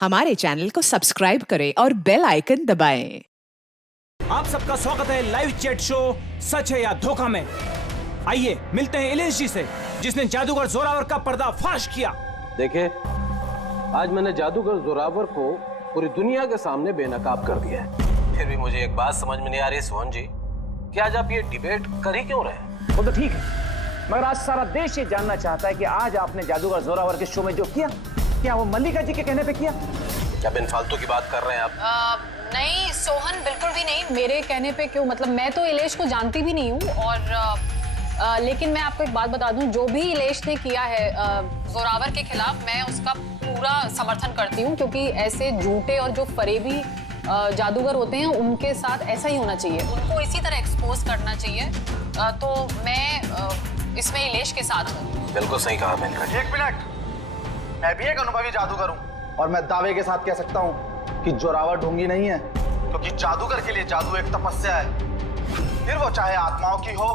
हमारे चैनल को सब्सक्राइब करें और बेल आइकन दबाएं। आप सबका स्वागत है लाइव चैट शो सच है या धोखा में। आइए मिलते हैं इलेश जी से, जिसने जादूगर जोरावर का पर्दाफाश किया। देखिए, आज मैंने जादूगर जोरावर को पूरी दुनिया के सामने बेनकाब कर दिया है। फिर भी मुझे एक बात समझ में नहीं आ रही सोहन जी, कि आज आप ये डिबेट कर ही क्यों रहे? वो तो ठीक है, मगर आज सारा देश ये जानना चाहता है कि आज आपने जादूगर जोरावर के शो में जो किया, क्या वो मल्लिका जी के कहने पे किया? क्या बिन फालतू की बात कर रहे हैं आप? नहीं सोहन, बिल्कुल भी नहीं। मेरे कहने पे क्यों? मतलब मैं तो इलेश को जानती भी नहीं हूँ और लेकिन मैं आपको एक बात बता दूं, जो भी इलेश ने किया है जोरावर के खिलाफ, मैं उसका पूरा समर्थन करती हूँ, क्योंकि ऐसे झूठे और जो फरेबी जादूगर होते हैं उनके साथ ऐसा ही होना चाहिए, उनको इसी तरह एक्सपोज करना चाहिए। तो मैं इसमें इलेश के साथ हूँ। बिल्कुल सही कहा मैंने। एक मिनट, मैं भी एक अनुभवी जादूगर हूँ और मैं दावे के साथ कह सकता हूँ कि जोरावर ढोंगी नहीं है, क्योंकि जादूगर के लिए जादू एक तपस्या है, फिर वो चाहे आत्माओं की हो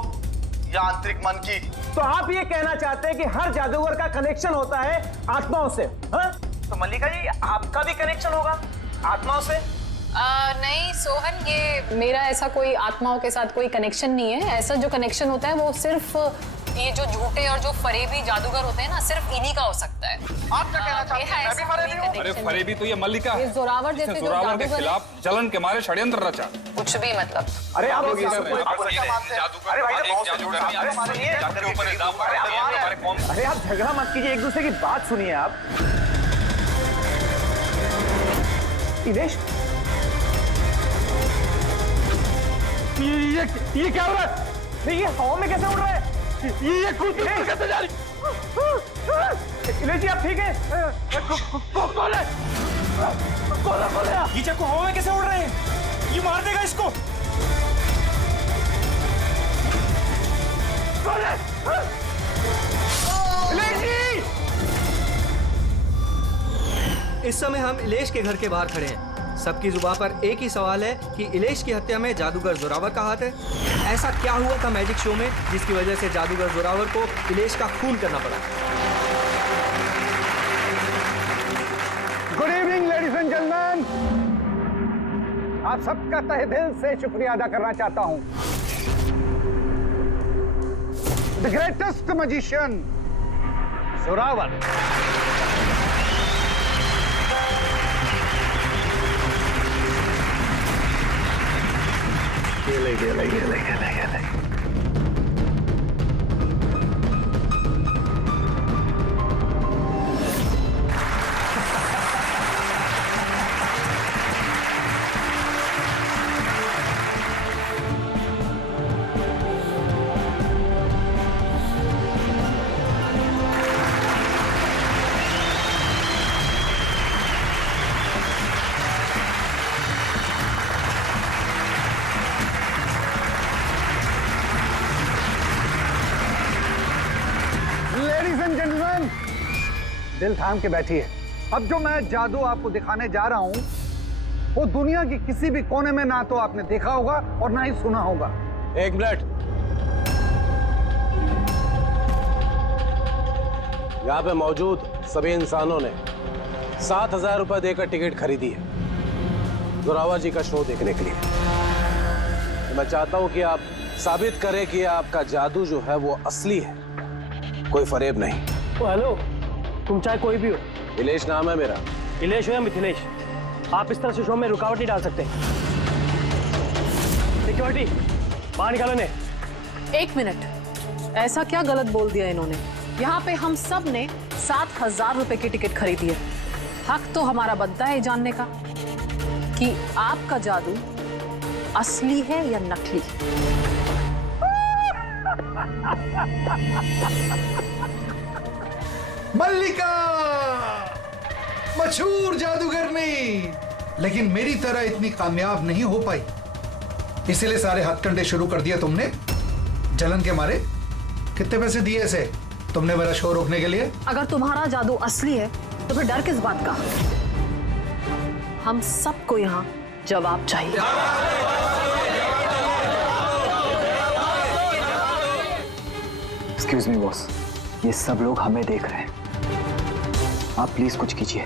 या आंतरिक मन की। तो आप ये कहना चाहते हैं कि हर जादूगर का कनेक्शन होता है आत्माओं से? हाँ? तो मल्लिका जी, आपका भी कनेक्शन होगा आत्माओं से? नहीं सोहन, ये मेरा ऐसा कोई आत्माओं के साथ कोई कनेक्शन नहीं है। ऐसा जो कनेक्शन होता है वो सिर्फ ये जो झूठे और जो फरेबी जादूगर होते हैं ना, सिर्फ इन्हीं का हो सकता है। आप क्या कहना चाहते हैं? मैं भी फरेबी हूँ? अरे फरेबी तो ये मल्लिका ये जोरावर जैसे जो जोरावर के जादूगर खिलाफ जलन के मारे षड्यंत्र रचा। कुछ भी मतलब। अरे आप लोग अरे आप झगड़ा मत कीजिए, एक दूसरे की बात सुनिए। आप इलेश, ये क्या हो रहा है? ये हवा में कैसे उड़ रहा है? ये कुर्सी कैसे जा रही? इलेश जी, आप ठीक है? कौन है? कौन है? ये चक्कू हवा में कैसे उड़ रहे हैं? ये मार देगा इसको। कौन है? इलेश जी! इस समय हम इलेश के घर के बाहर खड़े हैं। सबकी जुबान पर एक ही सवाल है कि इलेश की हत्या में जादूगर जोरावर का हाथ है। ऐसा क्या हुआ था मैजिक शो में जिसकी वजह से जादूगर जोरावर को इलेश का खून करना पड़ा? Good evening ladies and gentleman, आप सबका तहे दिल से शुक्रिया अदा करना चाहता हूं। द ग्रेटेस्ट मैजिशियन जोरावर गेले। दिल थाम के बैठिए। अब जो मैं जादू आपको दिखाने जा रहा हूं, वो दुनिया की किसी भी कोने में ना तो आपने देखा होगा और ना ही सुना होगा। एक मिनट, यहाँ पे मौजूद सभी इंसानों ने 7,000 रुपए देकर टिकट खरीदी है जोरावर जी का शो देखने के लिए। तो मैं चाहता हूं कि आप साबित करें कि आपका जादू जो है वो असली है, कोई फरेब नहीं। हेलो, तुम चाहे कोई भी हो। इलेश नाम है मेरा। इलेश हो या मिथिलेश, आप इस तरह से शो में रुकावट नहीं डाल सकते। सिक्योरिटी, बाहर निकालो ने। एक मिनट, ऐसा क्या गलत बोल दिया इन्होंने? यहाँ पे हम सब ने 7,000 रुपए की टिकट खरीदी है। हक तो हमारा बनता है जानने का कि आपका जादू असली है या नकली। मल्लिका मशहूर जादूगरनी, लेकिन मेरी तरह इतनी कामयाब नहीं हो पाई, इसीलिए सारे हथकंडे शुरू कर दिया तुमने जलन के मारे। कितने पैसे दिए इसे तुमने मेरा शो रोकने के लिए? अगर तुम्हारा जादू असली है तो फिर डर किस बात का? हम सबको यहाँ जवाब चाहिए। एक्सक्यूज मी बॉस, ये सब लोग हमें देख रहे हैं, आप प्लीज कुछ कीजिए।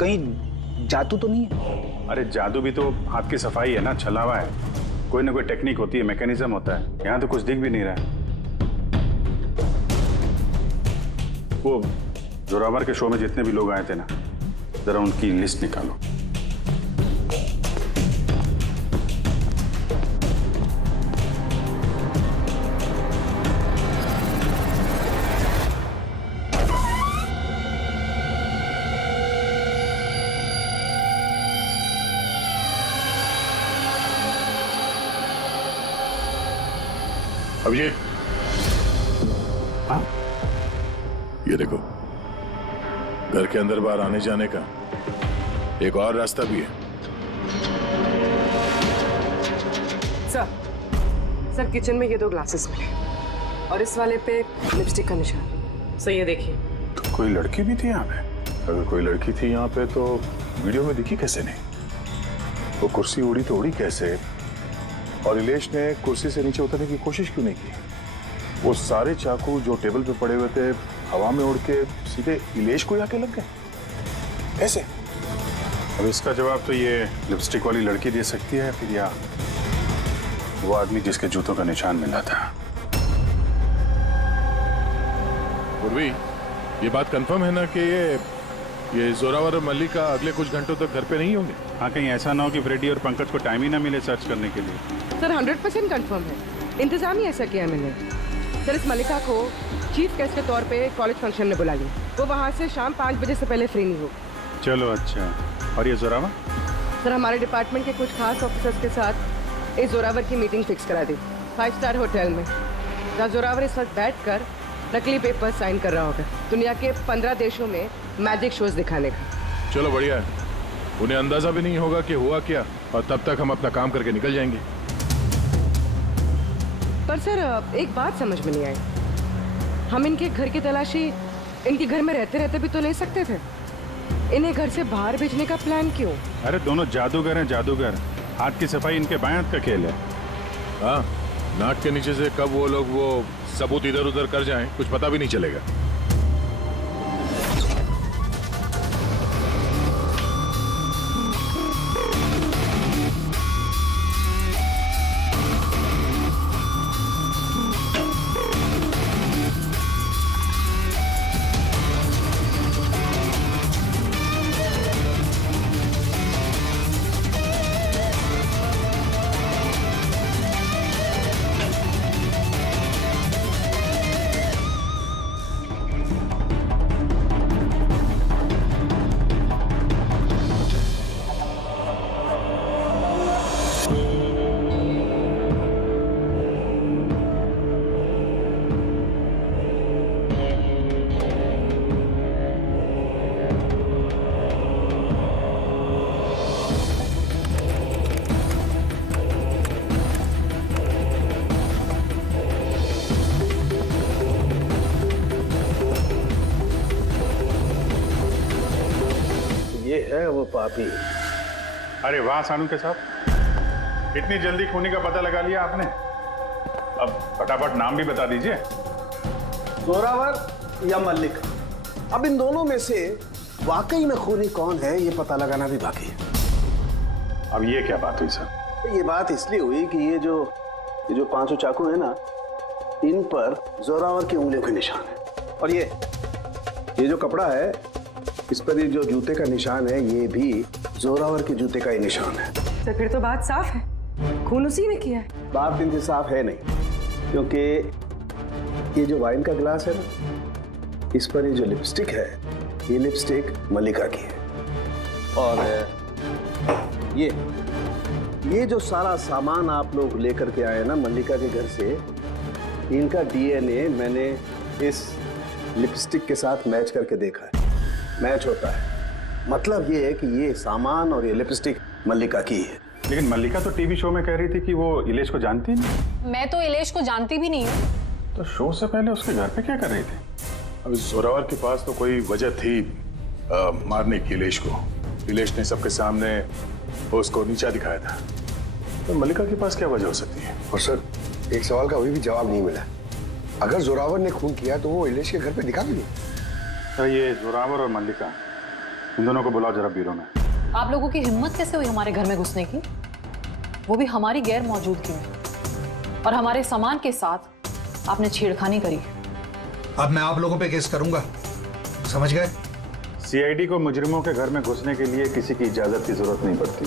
कहीं जादू तो नहीं है? अरे जादू भी तो हाथ की सफाई है ना, छलावा है। कोई ना कोई टेक्निक होती है, मैकेनिज्म होता है। यहाँ तो कुछ दिख भी नहीं रहा है। वो जोरावर के शो में जितने भी लोग आए थे ना, जरा उनकी लिस्ट निकालो। अभिषेक, हाँ, ये देखो, घर के अंदर बाहर आने जाने का एक और रास्ता भी है। सर किचन में ये 2 ग्लासेस मिले और इस वाले पे लिपस्टिक का निशान। सर ये देखिए। तो कोई लड़की भी थी यहाँ पे? अगर कोई लड़की थी यहाँ पे तो वीडियो में दिखी कैसे नहीं? वो कुर्सी उड़ी तो उड़ी कैसे? और इलेश ने कुर्सी से नीचे उतरने की कोशिश क्यों नहीं की? वो सारे चाकू जो टेबल पे पड़े हुए थे हवा में उड़ के सीधे इलेश को आके लग गए कैसे? अब इसका जवाब तो ये लिपस्टिक वाली लड़की दे सकती है, फिर या वो आदमी जिसके जूतों का निशान मिला था। पूर्वी, ये बात कंफर्म है ना कि ये जोरावर और मल्लिका अगले कुछ घंटों तक घर पे नहीं होंगे? हाँ, कहीं ऐसा ना हो कि फ्रेडी और पंकज को टाइम ही ना मिले सर्च करने के लिए। सर 100% कंफर्म है, इंतजाम ही ऐसा किया मैंने। सर इस मल्लिका को चीफ गेस्ट के तौर पे कॉलेज फंक्शन में बुला लिया। वो वहाँ से शाम 5 बजे से पहले फ्री नहीं हो। चलो अच्छा। और ये जोरावर? सर हमारे डिपार्टमेंट के कुछ खास ऑफिसर्स के साथ इस जोरावर की मीटिंग फिक्स करा दी 5 स्टार होटल में, जहाँ जोरावर इस वक्त बैठ कर नकली पेपर साइन कर रहा होगा दुनिया के 15 देशों में मैजिक शोज दिखाने का। चलो बढ़िया है, उन्हें अंदाजा भी नहीं होगा कि हुआ क्या, और तब तक हम अपना काम करके निकल जाएंगे। पर सर एक बात समझ में नहीं आई, हम इनके घर की तलाशी इनके घर में रहते रहते भी तो ले सकते थे। इन्हें घर से बाहर भेजने का प्लान क्यों? अरे दोनों जादूगर हैं, जादूगर। हाथ की सफाई इनके बाएं हाथ का खेल है। हाँ, नाक के नीचे से कब वो लोग वो सबूत इधर उधर कर जाएं, कुछ पता भी नहीं चलेगा। है वो पापी। अरे वाह सानू के साहब, इतनी जल्दी खूनी का पता लगा लिया आपने। अब फटाफट नाम भी बता दीजिए। जोरावर या मल्लिक, अब इन दोनों में से वाकई में खूनी कौन है ये पता लगाना भी बाकी है। अब ये क्या बात हुई सर? ये बात इसलिए हुई कि ये जो 5 चाकू है ना, इन पर जोरावर की उंगलियों के निशान है, और ये जो कपड़ा है इस पर ये जो जूते का निशान है, ये भी जोरावर के जूते का ही निशान है। तो फिर तो बात साफ है, खून उसी ने किया है। बात इनसे साफ है नहीं, क्योंकि ये जो वाइन का गिलास है ना, इस पर ये जो लिपस्टिक है, ये लिपस्टिक मल्लिका की है। और ये जो सारा सामान आप लोग लेकर के आए ना मल्लिका के घर से, इनका डीएनए मैंने इस लिपस्टिक के साथ मैच करके देखा है। मैच होता है, मतलब ये है कि ये सामान और ये लिपस्टिक मल्लिका की है। लेकिन मल्लिका तो टीवी शो में कह रही थी कि वो इलेश को जानती नहीं। मैं तो इलेश को जानती भी नहीं हूँ। तो शो से पहले उसके घर पे क्या कर रही थी? अब जोरावर के पास तो कोई वजह थी मारने की इलेश को। इलेश ने सबके सामने उसको नीचा दिखाया था, तो मल्लिका के पास क्या वजह हो सकती है? और सर एक सवाल का अभी भी जवाब नहीं मिला, अगर जोरावर ने खून किया तो वो इलेश के घर पे दिखा भी नहीं। तो ये जोरावर और मल्लिका इन दोनों को बुलाओ जरा ब्यूरो में। आप लोगों की हिम्मत कैसे हुई हमारे घर में घुसने की, वो भी हमारी गैर मौजूदगी में, और हमारे सामान के साथ आपने छेड़खानी करी। अब मैं आप लोगों पे केस करूंगा, समझ गए? सीआईडी को मुजरिमों के घर में घुसने के लिए किसी की इजाजत की जरूरत नहीं पड़ती।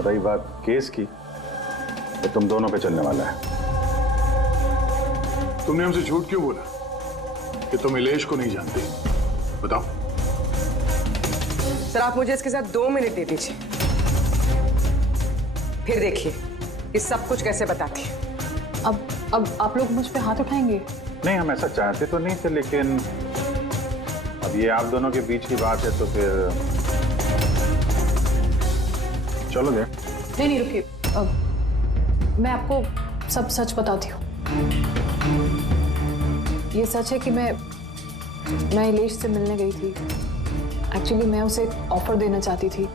रही बात केस की, तो तुम दोनों पे चलने वाला है। तुमने हमसे झूठ क्यों बोला कि तुम इलेश को नहीं जानते? बताओ। सर आप मुझे इसके साथ 2 मिनट दे दीजिए, फिर देखिए ये सब कुछ कैसे बताती है। अब आप लोग मुझ पे हाथ उठाएंगे? नहीं, हम ऐसा चाहते तो नहीं थे, लेकिन अब ये आप दोनों के बीच की बात है तो फिर चलो गए। नहीं रुकिए, अब मैं आपको सब सच बताती हूँ। ये सच है कि मैं इलेश से मिलने गई थी। एक्चुअली मैं उसे एक ऑफर देना चाहती थी,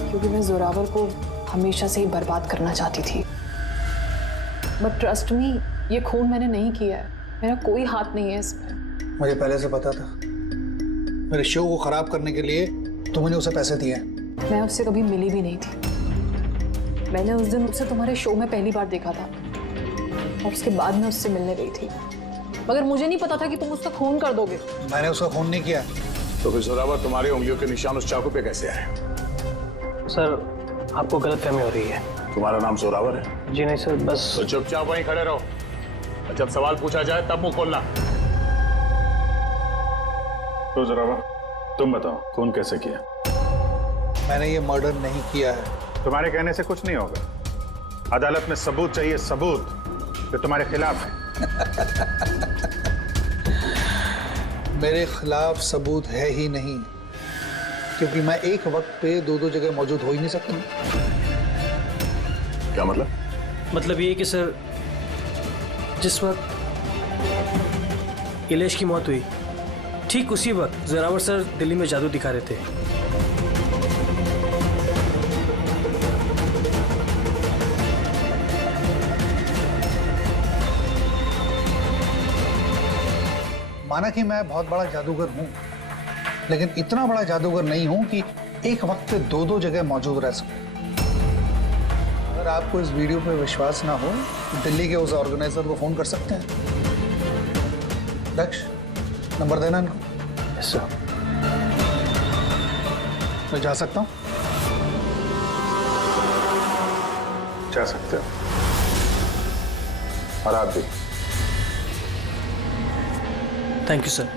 क्योंकि मैं जोरावर को हमेशा से ही बर्बाद करना चाहती थी। बट ट्रस्ट मी, ये खून मैंने नहीं किया है, मेरा कोई हाथ नहीं है इसमें। मुझे पहले से पता था। मेरे शो को खराब करने के लिए तुमने उसे पैसे दिए। मैं उससे कभी मिली भी नहीं थी। मैंने उस दिन उसे तुम्हारे शो में पहली बार देखा था, और उसके बाद मैं उससे मिलने गई थी, मगर मुझे नहीं पता था कि तुम उसका खून कर दोगे। मैंने उसका खून नहीं किया। तो फिर जोरावर तुम्हारी उंगलियों के निशान उस चाकू पे कैसे आए? सर आपको गलतफहमी हो रही है। तुम्हारा नाम जोरावर है? जी नहीं सर, बस। तो चुपचाप वहीं खड़े रहो, और जब सवाल पूछा जाए तब मुंह खोलना। तो जोरावर तुम बताओ, खून कैसे किया? मैंने ये मर्डर नहीं किया है। तुम्हारे कहने से कुछ नहीं होगा। अदालत में सबूत चाहिए, सबूत जो तुम्हारे खिलाफ है। मेरे खिलाफ सबूत है ही नहीं, क्योंकि मैं एक वक्त पे 2 जगह मौजूद हो ही नहीं सकता। क्या मतलब? मतलब ये कि सर जिस वक्त इलेश की मौत हुई, ठीक उसी वक्त जोरावर सर दिल्ली में जादू दिखा रहे थे। माना कि मैं बहुत बड़ा जादूगर हूं, लेकिन इतना बड़ा जादूगर नहीं हूं कि एक वक्त पे 2 जगह मौजूद रह सकूं। अगर आपको इस वीडियो पे विश्वास ना हो, दिल्ली के उस ऑर्गेनाइजर को फोन कर सकते हैं। दक्ष, नंबर देना इनको। Yes sir. मैं जा सकता हूं? जा सकते हो। और आप भी। Thank you sir.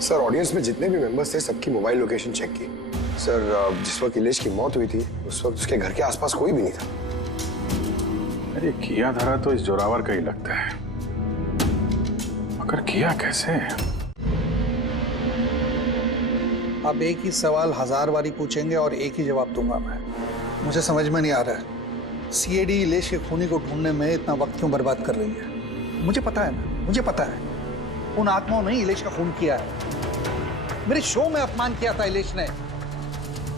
Sir audience में जितने भी मेंबर्स थे सबकी मोबाइल लोकेशन चेक की। सर जिस वक्त इलेश की मौत हुई थी उस वक्त उसके घर के आसपास कोई भी नहीं था। अरे किया धरा तो इस जोरावर का ही लगता है, मगर किया कैसे? अब एक ही सवाल 1000 बारी पूछेंगे और एक ही जवाब दूंगा मैं। मुझे समझ में नहीं आ रहा है सीआईडी इलेश के खूनी को ढूंढने में इतना वक्त क्यों बर्बाद कर रही है। मुझे पता है ना, मुझे पता है उन आत्माओं ने इलेश का खून किया है। मेरे शो में अपमान किया था इलेश ने।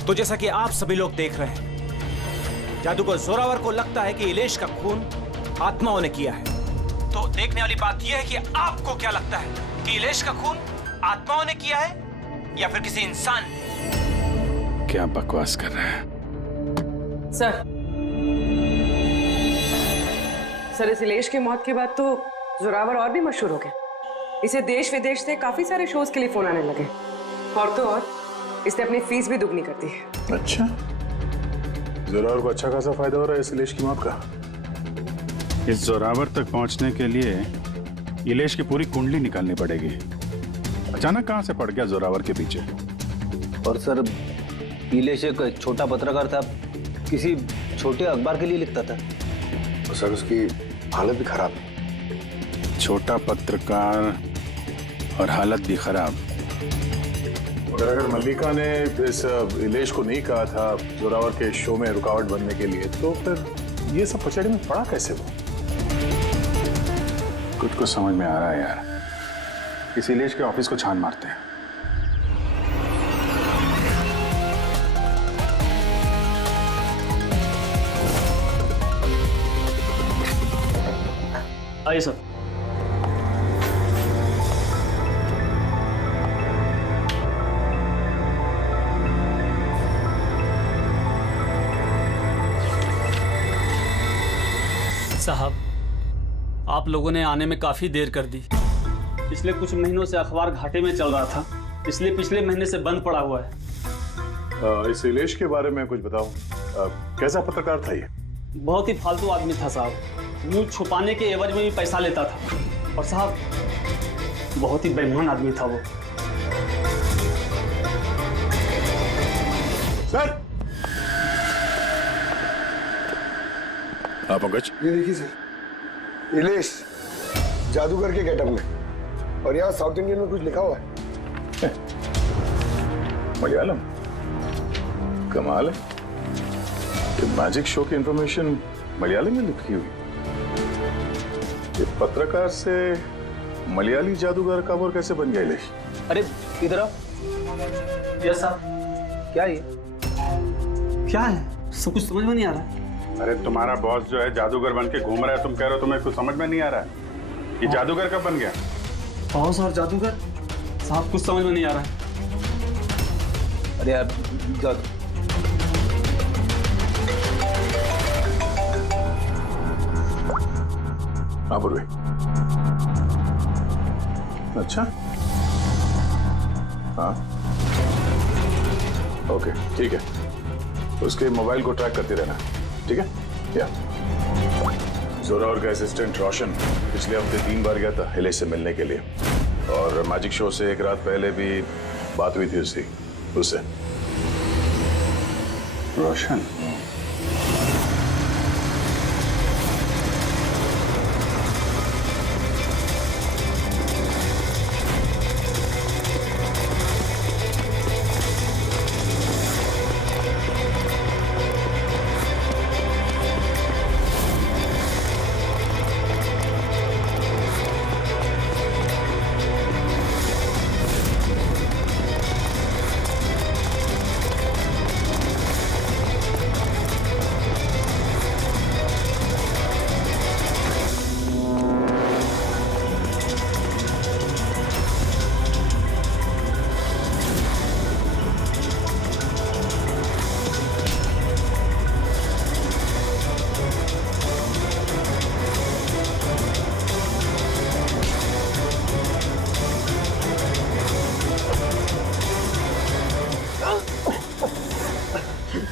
तो जैसा कि आप सभी लोग देख रहे हैं, जादूगर जोरावर को लगता है कि इलेश का खून आत्माओं ने किया है। तो देखने वाली बात यह है कि आपको क्या लगता है कि इलेश का खून आत्माओं ने किया है या फिर किसी इंसान ने? क्या बकवास कर रहे हैं? सर इस इलेश की मौत के बाद तो जोरावर और भी मशहूर हो गया। इसे देश विदेश से काफी सारे शोज के लिए फोन आने लगे, और तो और इसने अपनी फीस भी दुगनी कर दी है। अच्छा, जोरावर को अच्छा खासा फायदा हो रहा है इस इलेश की मौत का। इस जोरावर तक पहुंचने के लिए इलेश की पूरी कुंडली निकालनी पड़ेगी। अचानक कहां से पड़ गया जोरावर के पीछे? और सर इलेश एक छोटा पत्रकार था, किसी छोटे अखबार के लिए लिखता था। तो सर उसकी हालत भी खराब है। छोटा पत्रकार और हालत भी खराब। अगर मल्लिका ने इस इलेश को नहीं कहा था जोरावर के शो में रुकावट बनने के लिए, तो फिर ये सब पचड़ी में पड़ा कैसे वो? कुछ समझ में आ रहा है यार। इस इलेश के ऑफिस को छान मारते हैं। आइए सर। साहब, आप लोगों ने आने में काफी देर कर दी। पिछले कुछ महीनों से अखबार घाटे में चल रहा था, इसलिए पिछले महीने से बंद पड़ा हुआ है। इस इलेश के बारे में कुछ बताओ। कैसा पत्रकार था ये? बहुत ही फालतू आदमी था साहब, न्यूज छुपाने के एवज में भी पैसा लेता था। और साहब, बहुत ही बेईमान आदमी था वो। सर! हाँ पंकज। ये देखिए सर, इलेश जादूगर के गेटअप में, और यहाँ साउथ इंडियन में कुछ लिखा हुआ है। मलयालम? कमाल है कि मैजिक शो की इंफॉर्मेशन मलयालम में लिखी हुई। ये पत्रकार से मलयाली जादूगर का और कैसे बन गया इलेश? अरे इधर आओ। यस साहब। क्या ये? क्या है? सब कुछ समझ में नहीं आ रहा है। अरे तुम्हारा बॉस जो है जादूगर बन के घूम रहा है, तुम कह रहे हो तुम्हें कुछ समझ में नहीं आ रहा है। ये जादूगर कब बन गया? बॉस और जादूगर? साहब कुछ समझ में नहीं आ रहा है। अरे यार पूर्वी। अच्छा, हाँ ओके ठीक है। उसके मोबाइल को ट्रैक करते रहना, ठीक है? या जोरावर का असिस्टेंट रोशन पिछले हफ्ते 3 बार गया था इलेश से मिलने के लिए, और मैजिक शो से एक रात पहले भी बात हुई थी उससे। रोशन?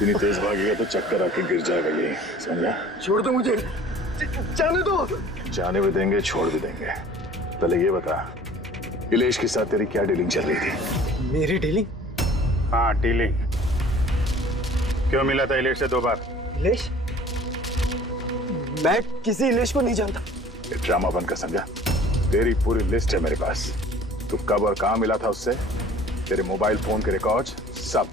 इतनी तेज भागेगा तो चक्कर आके गिर जाएगा, ये समझा? छोड़ दो मुझे, जाने दो। जाने भी देंगे, छोड़ भी देंगे। पहले ये बता, इलेश के साथ तेरी क्या डीलिंग चल रही थी? मेरी डीलिंग? हाँ डीलिंग। क्यों मिला था इलेश से 2 बार? इलेश? मैं किसी इलेश को नहीं जानता। ये ड्रामा बंद कर, समझा? तेरी पूरी लिस्ट है मेरे पास। तू कब और कहाँ मिला था उससे, तेरे मोबाइल फोन के रिकॉर्ड्स सब।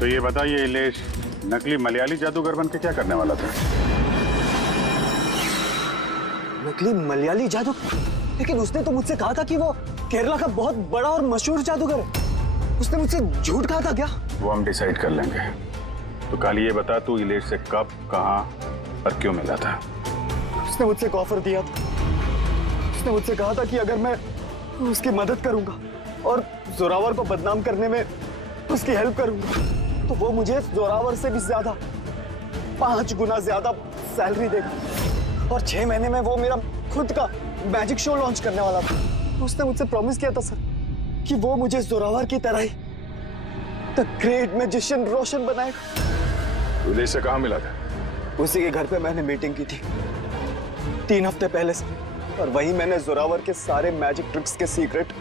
तो ये बता, ये इलेश नकली मलयाली जादूगर बन के क्या करने वाला था? नकली मलयाली जादू? लेकिन उसने तो मुझसे कहा था कि वो केरला का बहुत बड़ा और मशहूर जादूगर है। उसने मुझसे झूठ कहा था क्या? वो हम डिसाइड कर लेंगे। तो खाली ये बता, तू इलेश से कब, कहाँ और क्यों मिला था? उसने मुझसे एक ऑफर दिया था। उसने मुझसे कहा था कि अगर मैं उसकी मदद करूंगा और जोरावर को बदनाम करने में उसकी हेल्प करूंगा, तो वो मुझे जोरावर से भी ज्यादा 5 गुना ज्यादा सैलरी देगा, और 6 महीने में वो मेरा खुद का मैजिक शो लॉन्च करने वाला था। उसने मुझसे प्रॉमिस किया था सर कि वो मुझे जोरावर की तरह ही द ग्रेट मैजिशियन रोशन बनाएगा। इलेश से कहाँ मिला था? उसी के घर पे मैंने मीटिंग की थी 3 हफ्ते पहले से, और वहीं मैंने जोरावर के सारे मैजिक ट्रिक्स के सीक्रेट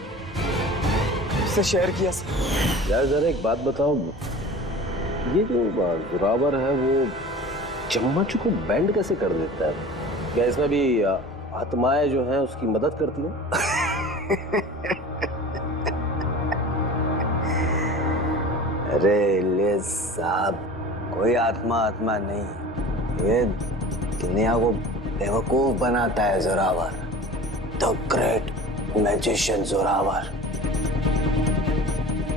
उससे शेयर किया सर। यार जरा एक बात बताओ, ये जो जोरावर है वो चम्मच को बैंड कैसे कर देता है? क्या इसमें भी आत्माएं जो हैं उसकी मदद करती हैं? अरे इलियास साहब, कोई आत्मा नहीं, ये दुनिया को बेवकूफ बनाता है Zorawar, the great magician Zorawar.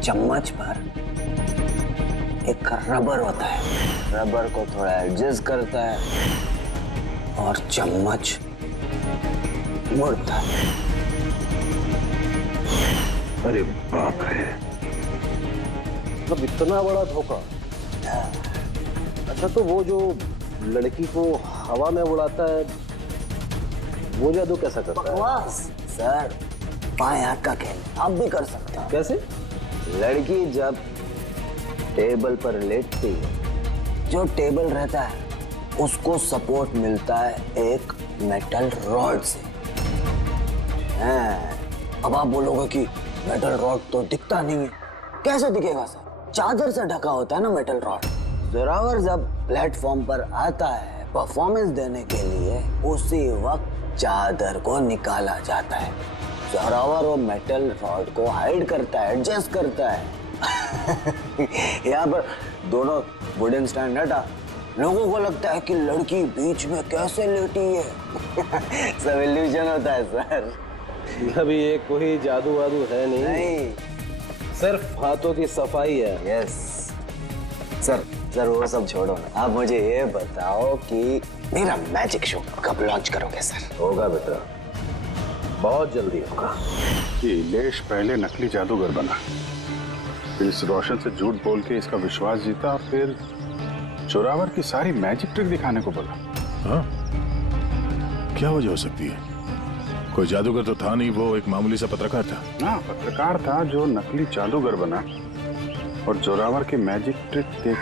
चम्मच पर एक रबर होता है, रबर को थोड़ा एडजस्ट करता है और चम्मच मुड़ता है। अरे बाप रे, मतलब इतना बड़ा धोखा। अच्छा, तो वो जो लड़की को हवा में उड़ाता है वो जादू कैसा करता है? बकवास सर, बाएं हाथ का खेल आप भी कर सकते हो। कैसे? लड़की जब टेबल पर लेटती है, जो टेबल रहता है उसको सपोर्ट मिलता है एक मेटल रॉड से। अब आप बोलोगे कि मेटल रॉड तो दिखता नहीं है। कैसे दिखेगा सर? चादर से ढका होता है ना मेटल रॉड। जोरावर जब प्लेटफॉर्म पर आता है परफॉर्मेंस देने के लिए, उसी वक्त चादर को निकाला जाता है। जोरावर वो मेटल रॉड को हाइड करता है, एडजस्ट करता है। यहाँ पर दोनों वुडन स्टैंड हटा, लोगों को लगता है कि लड़की बीच में कैसे लेटी है। सब इल्यूजन होता है सर। अभी ये कोई जादू वादू है नहीं, सिर्फ हाथों की सफाई है। यस सर, सर वो सब छोड़ो ना, आप मुझे ये बताओ कि मेरा मैजिक शो कब लॉन्च करोगे सर? होगा बेटा, बहुत जल्दी होगा। ये इलेश पहले नकली जादूगर बना, फिर इस रोशन से झूठ बोल के इसका विश्वास जीता, फिर जोरावर की सारी मैजिक ट्रिक दिखाने को बोला। हाँ, क्या वजह हो सकती है? कोई जादूगर तो था नहीं, वो एक मामूली सा पत्रकार था। हाँ, पत्रकार था जो नकली जादूगर बना और जोरावर की मैजिक ट्रिक देख।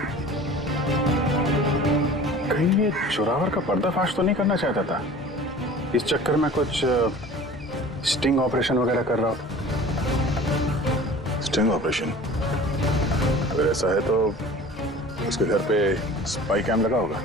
कहीं ये जोरावर का पर्दाफाश तो नहीं करना चाहता था? इस चक्कर में कुछ स्टिंग ऑपरेशन वगैरह कर रहा था। Sting operation? अगर ऐसा है तो उसके घर पे स्पाई कैम लगा होगा।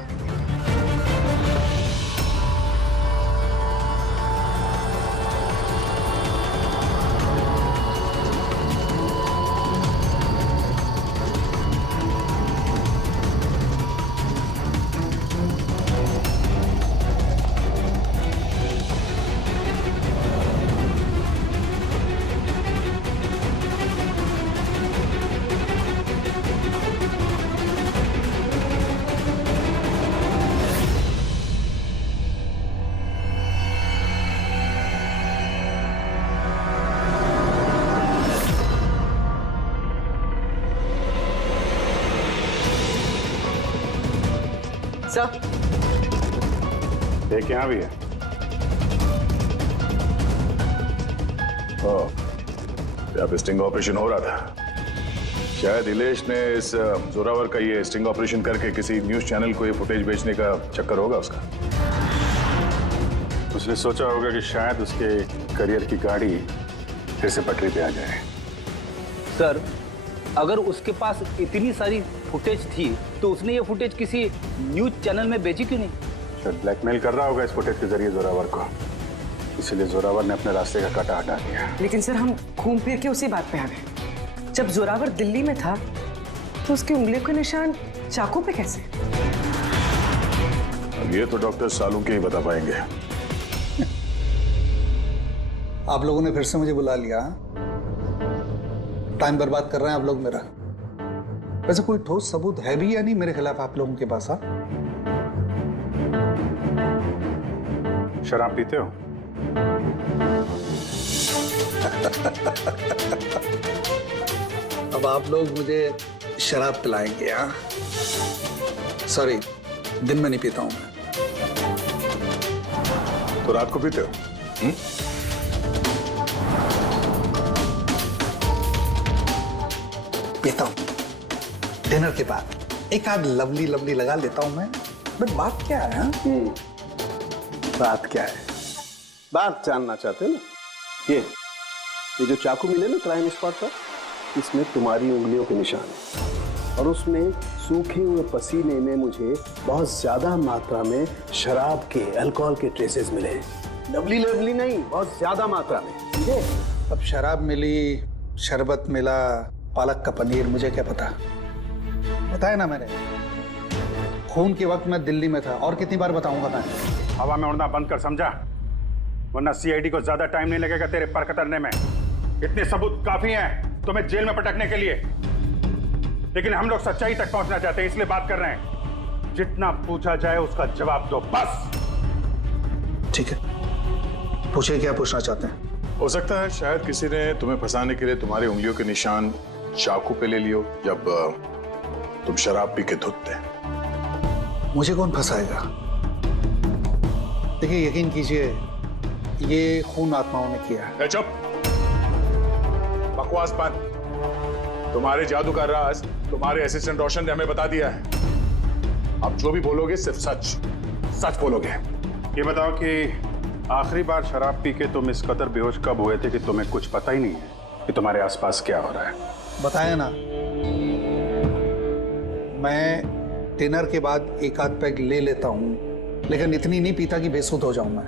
सर, एक यहाँ भी है। यहाँ पे स्टिंग ऑपरेशन हो रहा था। शायद इलेश ने इस जोरावर का ये स्टिंग ऑपरेशन करके किसी न्यूज चैनल को ये फुटेज बेचने का चक्कर होगा उसका। उसने सोचा होगा कि शायद उसके करियर की गाड़ी फिर से पटरी पे आ जाए। सर, अगर उसके पास इतनी सारी फुटेज थी तो उसने ये फुटेज किसी न्यूज चैनल में बेची क्यों नहीं? शायद ब्लैकमेल कर रहा होगा इस फुटेज के जरिए जोरावर को, इसीलिए जोरावर ने अपने रास्ते का कांटा हटा दिया। लेकिन सर, हम घूम फिर के उसी बात पे आ गए। जब जोरावर दिल्ली में था तो उसकी उंगलियों के निशान चाकू पे कैसे? अब ये तो डॉक्टर सालू के ही बता पाएंगे। आप लोगों ने फिर से मुझे बुला लिया। टाइम बर्बाद कर रहे हैं आप लोग मेरा। वैसे कोई ठोस सबूत है भी या नहीं मेरे खिलाफ आप लोगों के पास? शराब पीते हो? अब आप लोग मुझे शराब पिलाएंगे? हाँ, सॉरी, दिन में नहीं पीता हूं मैं। तो रात को पीते हो? पीता हूं डिनर के बाद। एक आध लवली लवली लगा लेता हूं मैं। बट बात क्या है? बात क्या है? बात जानना चाहते हैं ना? ये जो चाकू मिले ना क्राइम स्पॉट पर, इसमें तुम्हारी उंगलियों के निशान है और उसमें सूखे हुए पसीने में मुझे बहुत ज्यादा मात्रा में शराब के, अल्कोहल के ट्रेसेस मिले। लवली लवली नहीं, बहुत ज्यादा मात्रा में, समझे? अब शराब मिली, शरबत मिला, पालक का पनीर, मुझे क्या पता? बताया ना मैंने, खून के वक्त मैं दिल्ली में था। और कितनी बार बताऊंगा मैं? हवा में उड़ना बंद कर, समझा? वरना सीआईडी को ज्यादा टाइम नहीं लगेगा तेरे पर कतरने में। इतने सबूत काफी हैं तुम्हें जेल में पटकने के लिए, लेकिन हम लोग सच्चाई तक पहुंचना चाहते हैं, इसलिए बात कर रहे हैं। जितना पूछा जाए उसका जवाब दो, बस। ठीक है, पूछे क्या पूछना चाहते हैं? हो सकता है शायद किसी ने तुम्हें फंसाने के लिए तुम्हारी उंगलियों के निशान चाकू पे ले लियो जब तुम शराब पी के धुतते। मुझे कौन फंसाएगा? देखिए, यकीन कीजिए, ये खून आत्माओं ने किया है। चुप, बकवास बंद। तुम्हारे जादू का राज तुम्हारे असिस्टेंट रोशन ने हमें बता दिया है। अब जो भी बोलोगे सिर्फ सच सच बोलोगे। ये बताओ कि आखिरी बार शराब पी के तुम इस कदर बेहोश कब हुए थे कि तुम्हें कुछ पता ही नहीं है कि तुम्हारे आसपास क्या हो रहा है? बताया ना, मैं डिनर के बाद एक आध पैग ले लेता हूं, लेकिन इतनी नहीं पीता कि बेसुध हो जाऊं मैं।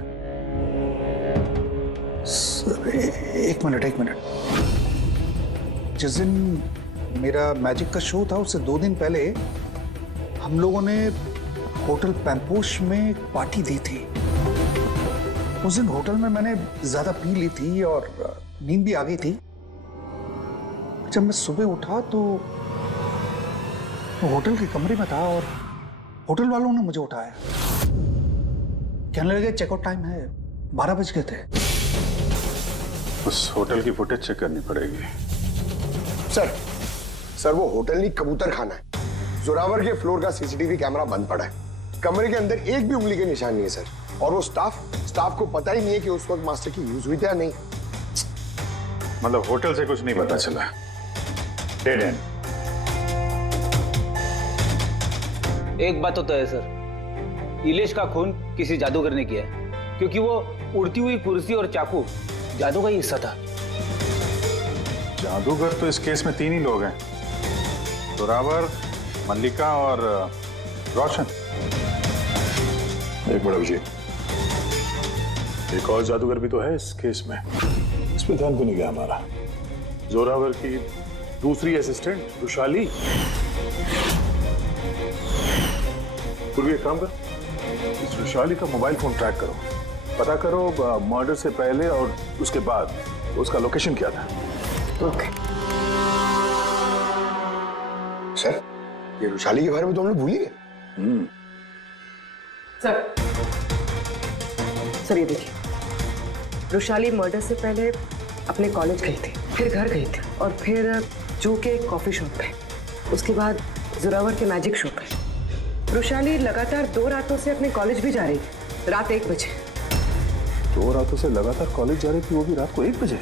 सर, एक मिनट। जिस दिन मेरा मैजिक का शो था उससे 2 दिन पहले हम लोगों ने होटल पैम्पोश में एक पार्टी दी थी। उस दिन होटल में मैंने ज्यादा पी ली थी और नींद भी आ गई थी। जब मैं सुबह उठा तो होटल के कमरे में था और होटल वालों ने मुझे उठाया। कहने लगे चेकआउट टाइम है, 12 बज गए थे। उस होटल की फुटेज चेक करनी पड़ेगी। सर वो होटल नहीं, कबूतर खाना है। जोरावर के फ्लोर का सीसीटीवी कैमरा बंद पड़ा है। कमरे के अंदर एक भी उंगली के निशान नहीं है सर। और वो स्टाफ को पता ही नहीं है कि उस वक्त मास्टर की यूज हुई थी या नहीं। मतलब होटल से कुछ नहीं पता चला? Dead and. एक बात तो तय है सर, इलेश का खून किसी जादूगर ने किया है, क्योंकि वो उड़ती हुई कुर्सी और चाकू जादू का ही हिस्सा था। जादूगर तो इस केस में 3 ही लोग हैं, जोरावर, मल्लिका और रोशन। एक बड़ा विजय, एक और जादूगर भी तो है इस केस में। इस पे ध्यान क्यों नहीं गया हमारा? जोरावर की दूसरी असिस्टेंट रुशाली। पूर्वी एक काम कर, इस रुशाली का मोबाइल फोन ट्रैक करो, पता करो मर्डर से पहले और उसके बाद उसका लोकेशन क्या था। ओके सर, ये रुशाली के बारे में तो हम लोग भूल ही गए। सर ये देखिए, रुशाली मर्डर से पहले अपने कॉलेज गई थी, फिर घर गई थी और फिर जू के एक कॉफी शॉप पे, उसके बाद जोरावर के मैजिक शो पे। रुशाली लगातार 2 रातों से अपने कॉलेज भी जा रही थी, रात 1 बजे। 2 रातों से लगातार कॉलेज जा रही थी, वो भी रात को 1 बजे?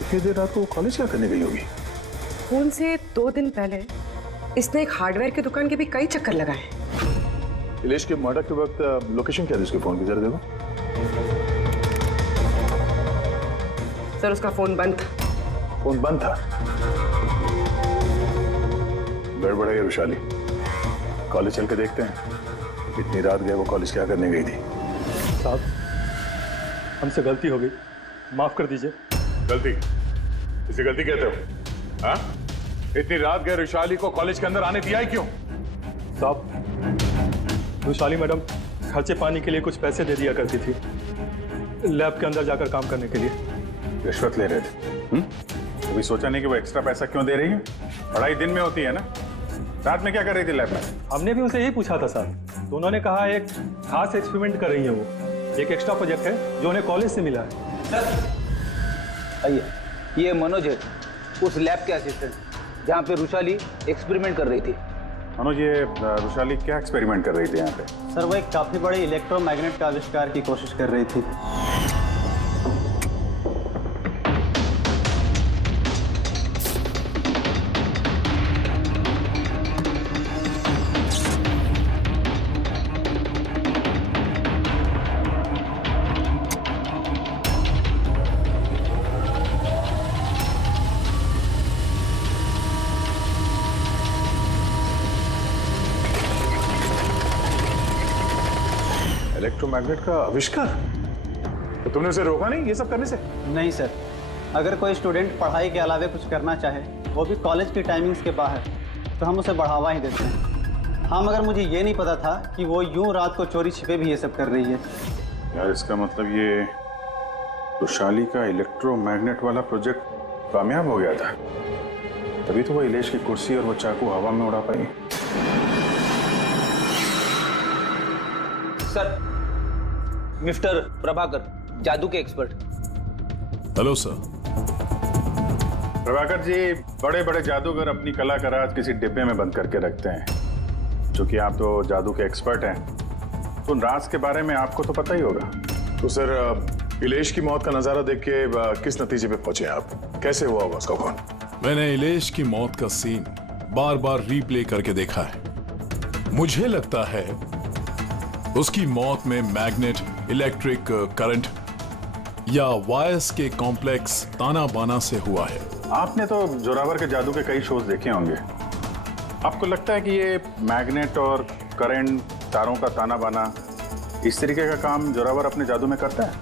इतनी देर रात को कॉलेज क्या करने गई होगी? खून से 2 दिन पहले इसने एक हार्डवेयर की दुकान के भी कई चक्कर लगाए। इलेश के मर्डर के वक्त लोकेशन क्या थी उसके फोन की, जरा देखो। सर उसका फोन बंद था। फोन बंद था? गड़बड़ है रुशाली, कॉलेज चल के देखते हैं। इतनी रात गए वो कॉलेज क्या करने गई थी? साहब, हमसे गलती हो गई, माफ कर दीजिए। गलती? इसे गलती कहते हो? हाँ? इतनी रात गए रुशाली को कॉलेज के अंदर आने दिया ही क्यों? साहब, रुशाली मैडम खर्चे पानी के लिए कुछ पैसे दे दिया करती थी, लैब के अंदर जाकर काम करने के लिए। रिश्वत ले रहे थे? कभी सोचा नहीं कि वो एक्स्ट्रा पैसा क्यों दे रही है? पढ़ाई दिन में होती है ना, रात में क्या कर रही थी लैब में? हमने भी उनसे यही पूछा था साहब, तो उन्होंने कहा एक खास एक्सपेरिमेंट कर रही है, वो एक एक्स्ट्रा प्रोजेक्ट है जो उन्हें कॉलेज से मिला है। आइए, ये मनोज है, उस लैब के असिस्टेंट जहाँ पे रुशाली एक्सपेरिमेंट कर रही थी। मनोज, ये रुशाली क्या एक्सपेरिमेंट कर रही थी यहाँ पे? सर वो एक काफी बड़ी इलेक्ट्रोमैग्नेट का आविष्कार की कोशिश कर रही थी। इलेक्ट्रोमैग्नेट का आविष्कार? तो तुमने उसे रोका नहीं ये सब करने से? नहीं सर, अगर कोई स्टूडेंट पढ़ाई के अलावा कुछ करना चाहे, वो भी कॉलेज की टाइमिंग्स के बाहर, तो हम उसे बढ़ावा ही देते हैं। हाँ, मगर मुझे ये नहीं पता था कि वो यूं रात को चोरी छिपे भी ये सब कर रही है। यार इसका मतलब ये रुशाली का इलेक्ट्रोमैग्नेट वाला प्रोजेक्ट कामयाब हो गया था, तभी तो वो इलेश की कुर्सी और वो चाकू हवा में उड़ा पाई। सर, मिस्टर प्रभाकर, जादू के expert. Hello sir. Prabhakar ji, बड़े बड़े जादूगर अपनी कला का राज किसी डिब्बे में बंद करके रखते हैं। चूंकि आप तो जादू के एक्सपर्ट हैं, तो उन राज के बारे में आपको तो पता ही होगा। तो सर, इलेश की मौत का नजारा देख के किस नतीजे पे पहुंचे आप? कैसे हुआ होगा उसका खून? मैंने इलेश की मौत का सीन बार बार रीप्ले करके देखा है। मुझे लगता है उसकी मौत में मैग्नेट, इलेक्ट्रिक करंट या वायर्स के कॉम्प्लेक्स ताना बाना से हुआ है। आपने तो जोरावर के जादू के कई शोज देखे होंगे। आपको लगता है कि ये मैग्नेट और करंट, तारों का ताना बाना, इस तरीके का काम जोरावर अपने जादू में करता है?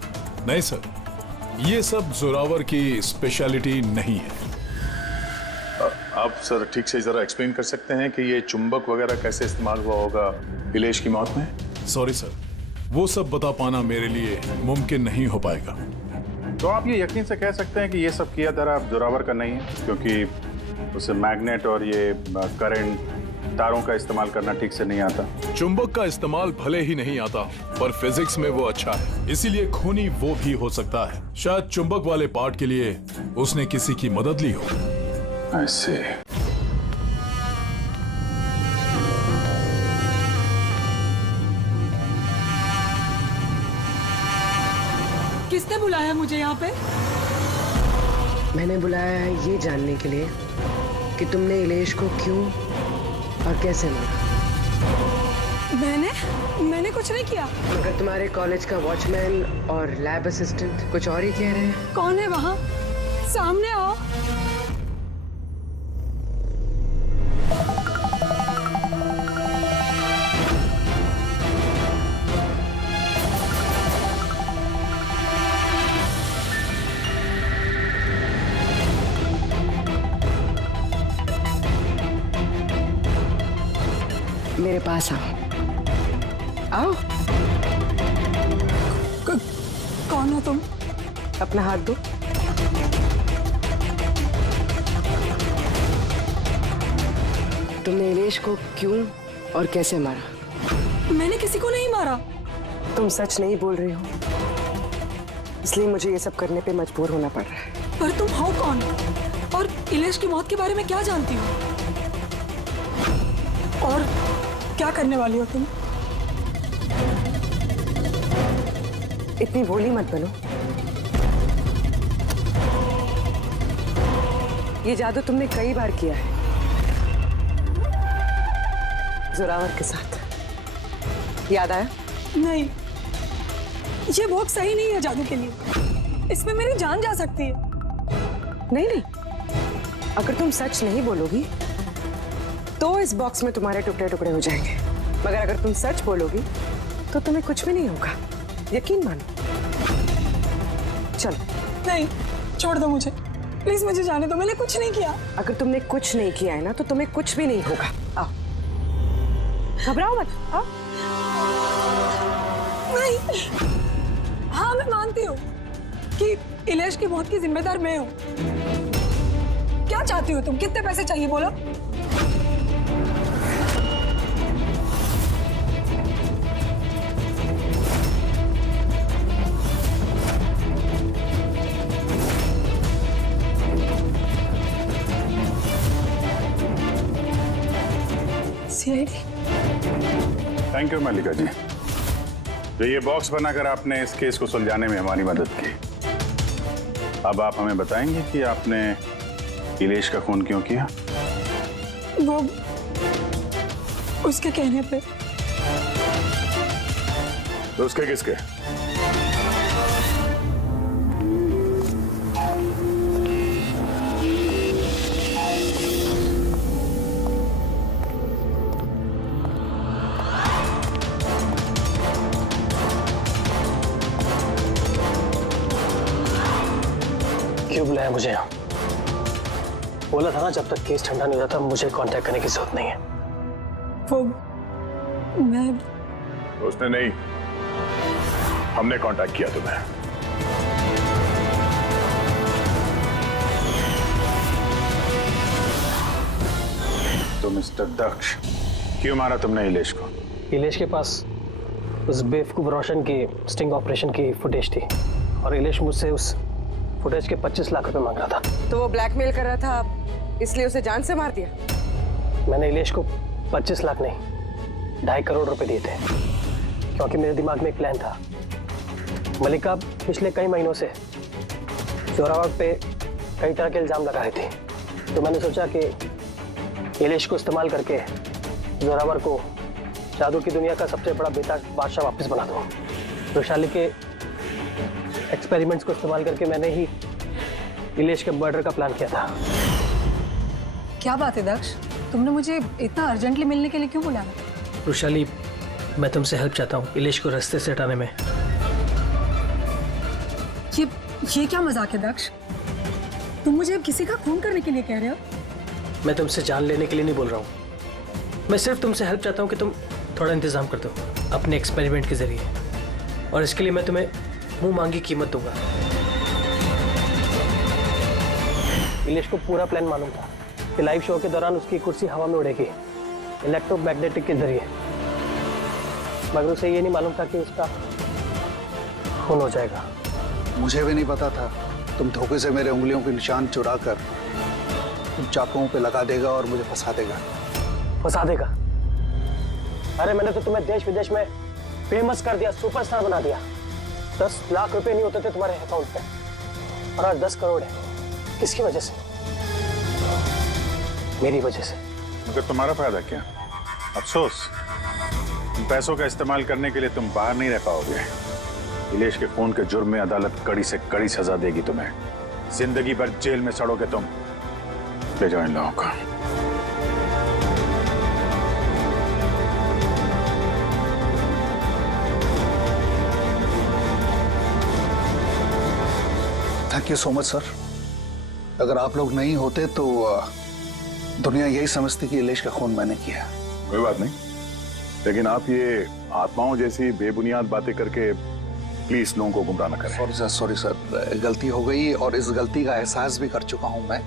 नहीं सर, ये सब जोरावर की स्पेशलिटी नहीं है। आप सर ठीक से जरा एक्सप्लेन कर सकते हैं कि ये चुंबक वगैरह कैसे इस्तेमाल हुआ होगा इलेश की मौत में? सॉरी सर, वो सब बता पाना मेरे लिए मुमकिन नहीं हो पाएगा। तो आप ये यकीन से कह सकते हैं कि ये सब किया धरा जोरावर का नहीं है, क्योंकि उसे मैग्नेट और ये करंट, तारों का इस्तेमाल करना ठीक से नहीं आता। चुंबक का इस्तेमाल भले ही नहीं आता, पर फिजिक्स में वो अच्छा है, इसीलिए खूनी वो भी हो सकता है। शायद चुंबक वाले पार्ट के लिए उसने किसी की मदद ली हो। ऐसे किसने बुलाया मुझे यहाँ पे? मैंने बुलाया है ये जानने के लिए कि तुमने इलेश को क्यों और कैसे मारा। मैंने कुछ नहीं किया। मगर तुम्हारे कॉलेज का वॉचमैन और लैब असिस्टेंट कुछ और ही कह रहे हैं। कौन है वहाँ? सामने आओ। मेरे पास आओ। आओ। कौन हो तुम? अपना हाथ दो। तुमने इलेश को क्यों और कैसे मारा? मैंने किसी को नहीं मारा। तुम सच नहीं बोल रही हो, इसलिए मुझे ये सब करने पे मजबूर होना पड़ रहा है। पर तुम हो कौन और इलेश की मौत के बारे में क्या जानती हो? और क्या करने वाली हो तुम? इतनी भोली मत बनो। ये जादू तुमने कई बार किया है, जोरावर के साथ। याद आया? नहीं, ये बॉक्स सही नहीं है जादू के लिए। इसमें मेरी जान जा सकती है। नहीं, अगर तुम सच नहीं बोलोगी तो इस बॉक्स में तुम्हारे टुकड़े टुकड़े हो जाएंगे, मगर अगर तुम सच बोलोगी तो तुम्हें कुछ भी नहीं होगा। यकीन मानो। चलो। नहीं, छोड़ दो मुझे, प्लीज मुझे जाने दो। मैंने कुछ नहीं किया। अगर तुमने कुछ नहीं किया है ना तो तुम्हें कुछ भी नहीं होगा। आओ, घबराओ मत। आओ। नहीं। हाँ, मैं मानती हूँ कि इलेश की मौत की जिम्मेदार मैं हूँ। क्या चाहती हो तुम? कितने पैसे चाहिए बोलो? थैंक यू मल्लिका जी, जो ये बॉक्स बनाकर आपने इस केस को सुलझाने में हमारी मदद की। अब आप हमें बताएंगे कि आपने इलेश का खून क्यों किया? वो उसके कहने पे। तो उसके किसके? क्यों बुलाया मुझे यहाँ? बोला था ना जब तक केस ठंडा नहीं हो जाता मुझे कांटेक्ट करने की जरूरत नहीं है। वो मैं उसने नहीं, हमने कांटेक्ट किया तुम्हें। तो मिस्टर दक्ष, क्यों मारा तुमने इलेश को? इलेश के पास उस बेवकूफ रोशन की स्टिंग ऑपरेशन की फुटेज थी। और इलेश मुझसे उस फुटेज के 25 लाख रुपए मांग रहा था। तो वो ब्लैकमेल कर रहा था, इसलिए उसे जान से मार दिया? मैंने इलेश को 25 लाख नहीं 2.5 करोड़ रुपए दिए थे, क्योंकि मेरे दिमाग में एक प्लान था। मलिका पिछले कई महीनों से जोरावर पे कई तरह के इल्जाम लगा रही थी, तो मैंने सोचा कि इलेश को इस्तेमाल करके जोरावर को जादू की दुनिया का सबसे बड़ा बेताज बादशाह वापस बना दूं। वैशाली के एक्सपेरिमेंट्स को इस्तेमाल करके मैंने ही इलेश के मर्डर का प्लान किया था। क्या बात है दक्ष, तुमने मुझे इतना अर्जेंटली मिलने के लिए क्यों बुलाया? वैशाली, मैं तुमसे हेल्प चाहता हूँ इलेश को रास्ते से हटाने में। ये क्या मजाक है दक्ष? तुम मुझे अब किसी का खून करने के लिए कह रहे हो? मैं तुमसे जान लेने के लिए नहीं बोल रहा हूँ, मैं सिर्फ तुमसे हेल्प चाहता हूँ कि तुम थोड़ा इंतजाम कर दो अपने एक्सपेरिमेंट के जरिए, और इसके लिए मैं तुम्हें मुंह मांगी कीमत दूंगा। इलेश को पूरा प्लान मालूम था कि लाइव शो के दौरान उसकी कुर्सी हवा में उड़ेगी इलेक्ट्रोमैग्नेटिक के जरिए, मगर उसे ये नहीं मालूम था कि उसका खून हो जाएगा। मुझे भी नहीं पता था तुम धोखे से मेरे उंगलियों के निशान चुरा कर तुम चाकुओं पे लगा देगा और मुझे फंसा देगा। फंसा देगा? अरे मैंने तो तुम्हें देश विदेश में फेमस कर दिया, सुपरस्टार बना दिया। 10 लाख रुपए नहीं होते थे तुम्हारे अकाउंट पे, और आज 10 करोड़ है। किसकी वजह से? मेरी वजह से। मगर तुम्हारा फायदा क्या? अफसोस, पैसों का इस्तेमाल करने के लिए तुम बाहर नहीं रह पाओगे। इलेश के खून के जुर्म में अदालत कड़ी से कड़ी सजा देगी तुम्हें। जिंदगी भर जेल में सड़ोगे तुम। ले जाओ इन लोगों को। Thank you so much sir. अगर आप लोग नहीं होते तो दुनिया यही समझती कि इलेश का खून मैंने किया। कोई बात नहीं, लेकिन आप ये आत्माओं जैसी बेबुनियाद बातें करके प्लीज लोगों को गुमराह न करें। सॉरी सर, गलती हो गई और इस गलती का एहसास भी कर चुका हूं मैं।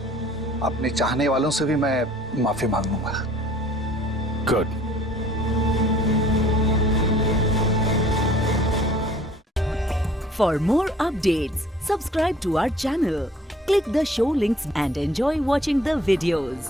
अपने चाहने वालों से भी मैं माफी मांग लूंगा। Good. For more updates, subscribe to our channel, click the show links and enjoy watching the videos.